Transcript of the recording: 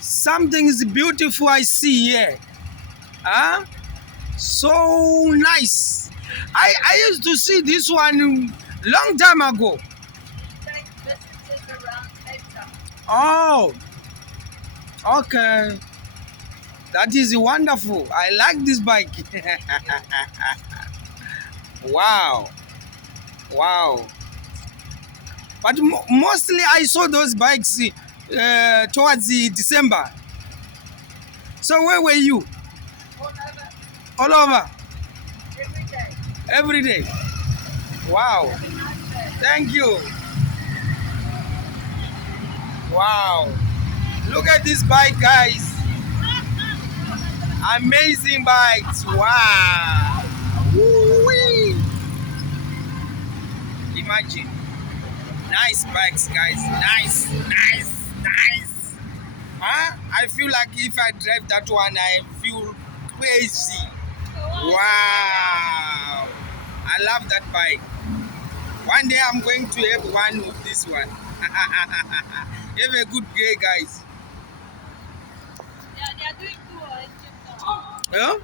Something is beautiful I see here. Huh? So nice. I used to see this one long time ago. Oh, okay. That is wonderful. I like this bike. Wow. Wow. But mostly I saw those bikes towards the December. So where were you? All over? Every day. Every day? Wow. Thank you. Wow. Look at this bike, guys. Amazing bikes. Wow. Woo-wee. Imagine. Nice bikes, guys. Nice, nice, nice. Huh? I feel like if I drive that one, I feel crazy. Wow. I love that bike. One day I'm going to have one with this one. Have a good day, guys. Yeah, they are doing two or Yeah?